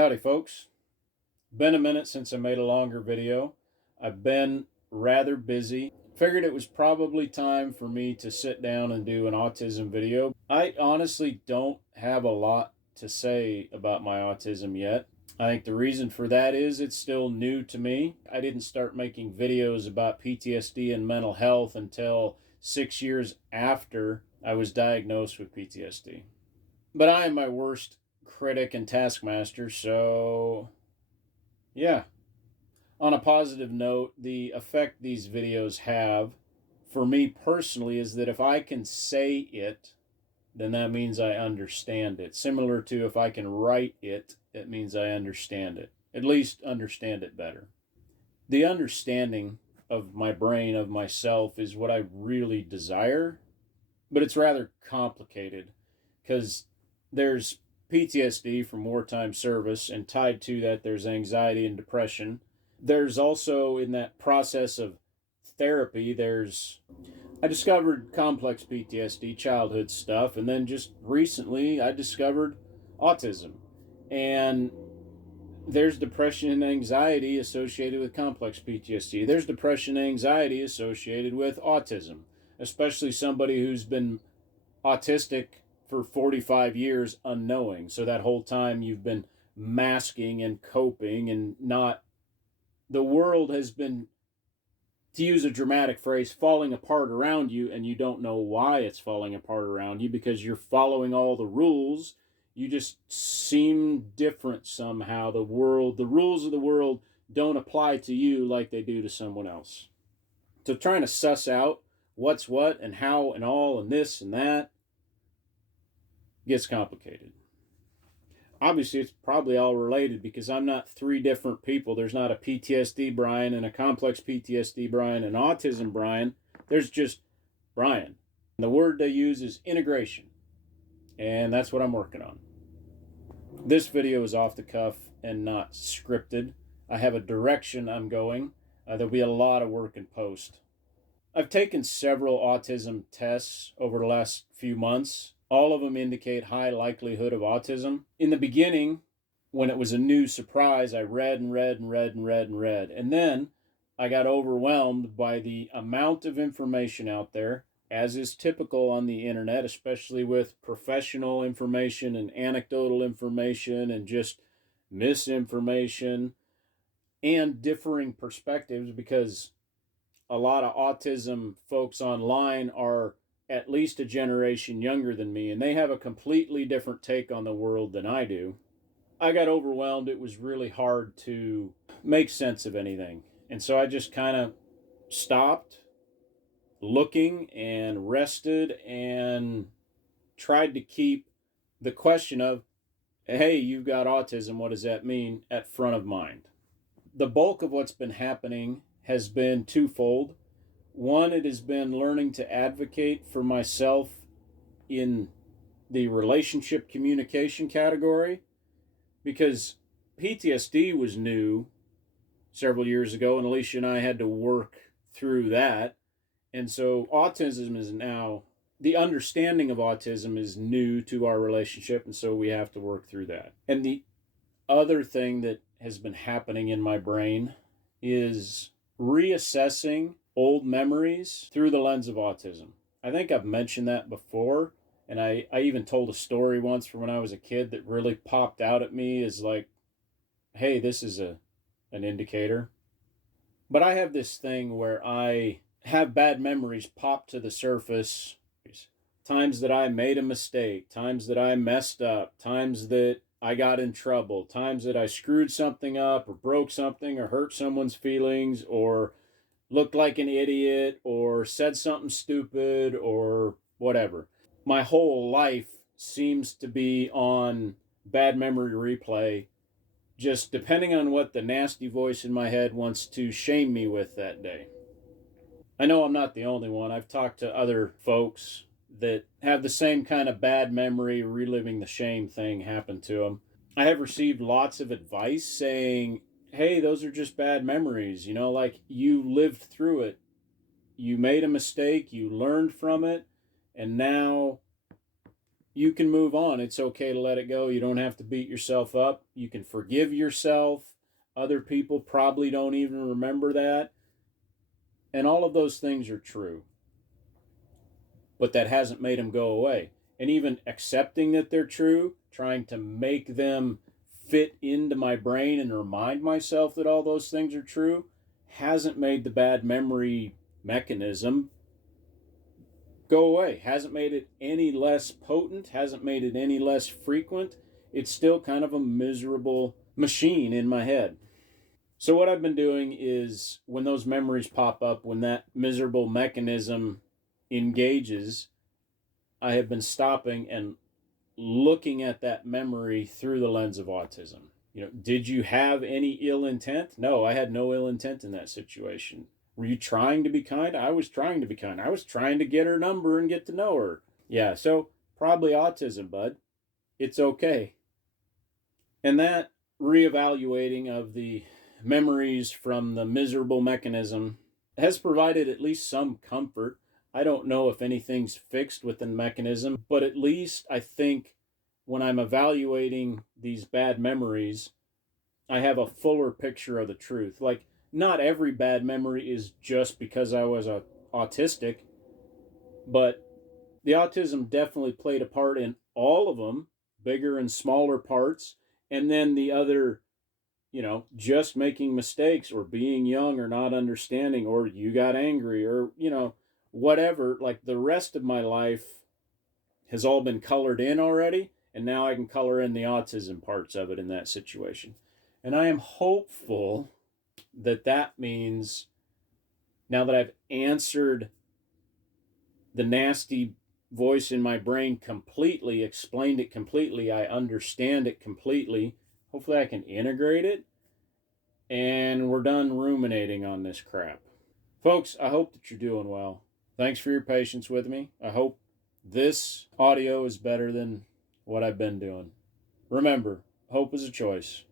Howdy folks. Been a minute since I made a longer video. I've been rather busy. Figured it was probably time for me to sit down and do an autism video. I honestly don't have a lot to say about my autism yet. I think the reason for that is it's still new to me. I didn't start making videos about PTSD and mental health until 6 years after I was diagnosed with PTSD. But I am my worst critic and taskmaster, so yeah. On a positive note, the effect these videos have for me personally is that if I can say it, then that means I understand it. Similar to if I can write it, it means I understand it. At least understand it better. The understanding of my brain, of myself, is what I really desire, but it's rather complicated because there's PTSD from wartime service, and tied to that there's anxiety and depression. There's also, in that process of therapy, I discovered complex PTSD, childhood stuff, and then just recently I discovered autism. And there's depression and anxiety associated with complex PTSD. There's depression and anxiety associated with autism, especially somebody who's been autistic for 45 years unknowing. So that whole time you've been masking and coping and not, the world has been, to use a dramatic phrase, falling apart around you, and you don't know why it's falling apart around you because you're following all the rules. You just seem different somehow. The rules of the world don't apply to you like they do to someone else. So trying to suss out what's what and how and all and this and that gets complicated. Obviously, it's probably all related because I'm not three different people. There's not a PTSD Brian and a complex PTSD Brian and autism Brian. There's just Brian. And the word they use is integration. And that's what I'm working on. This video is off the cuff and not scripted. I have a direction I'm going. There'll be a lot of work in post. I've taken several autism tests over the last few months. All of them indicate high likelihood of autism. In the beginning, when it was a new surprise, I read and read and read and read and read. And then I got overwhelmed by the amount of information out there, as is typical on the internet, especially with professional information and anecdotal information and just misinformation and differing perspectives, because a lot of autism folks online are at least a generation younger than me, and they have a completely different take on the world than I do. I got overwhelmed. It was really hard to make sense of anything. And so I just kind of stopped looking and rested and tried to keep the question of, hey, you've got autism, what does that mean, at front of mind. The bulk of what's been happening has been twofold. One, it has been learning to advocate for myself in the relationship communication category, because PTSD was new several years ago, and Alicia and I had to work through that. And so autism is now, the understanding of autism is new to our relationship, and so we have to work through that. And the other thing that has been happening in my brain is reassessing old memories through the lens of autism. I think I've mentioned that before, and I even told a story once from when I was a kid that really popped out at me as like, hey, this is an indicator. But I have this thing where I have bad memories pop to the surface. Times that I made a mistake, times that I messed up, times that I got in trouble, times that I screwed something up or broke something or hurt someone's feelings or looked like an idiot or said something stupid or whatever. My whole life seems to be on bad memory replay, just depending on what the nasty voice in my head wants to shame me with that day. I know I'm not the only one. I've talked to other folks that have the same kind of bad memory, reliving the shame thing happen to them. I have received lots of advice saying, hey, those are just bad memories. You know, like, you lived through it. You made a mistake, you learned from it, and now you can move on. It's okay to let it go. You don't have to beat yourself up. You can forgive yourself. Other people probably don't even remember that. And all of those things are true. But that hasn't made them go away. And even accepting that they're true, trying to make them fit into my brain and remind myself that all those things are true, hasn't made the bad memory mechanism go away, hasn't made it any less potent, hasn't made it any less frequent. It's still kind of a miserable machine in my head. So what I've been doing is when those memories pop up, when that miserable mechanism engages, I have been stopping and looking at that memory through the lens of autism. Did you have any ill intent? No, I had no ill intent in that situation. Were you trying to be kind? I was trying to be kind. I was trying to get her number and get to know her. Yeah, so probably autism, bud. It's okay. And that reevaluating of the memories from the miserable mechanism has provided at least some comfort. I don't know if anything's fixed within the mechanism, but at least I think when I'm evaluating these bad memories, I have a fuller picture of the truth. Like, not every bad memory is just because I was autistic, but the autism definitely played a part in all of them, bigger and smaller parts. And then the other, just making mistakes or being young or not understanding or you got angry or, whatever. Like the rest of my life has all been colored in already. And now I can color in the autism parts of it in that situation. And I am hopeful that means now that I've answered the nasty voice in my brain completely, explained it completely, I understand it completely. Hopefully I can integrate it and we're done ruminating on this crap. Folks, I hope that you're doing well. Thanks for your patience with me. I hope this audio is better than what I've been doing. Remember, hope is a choice.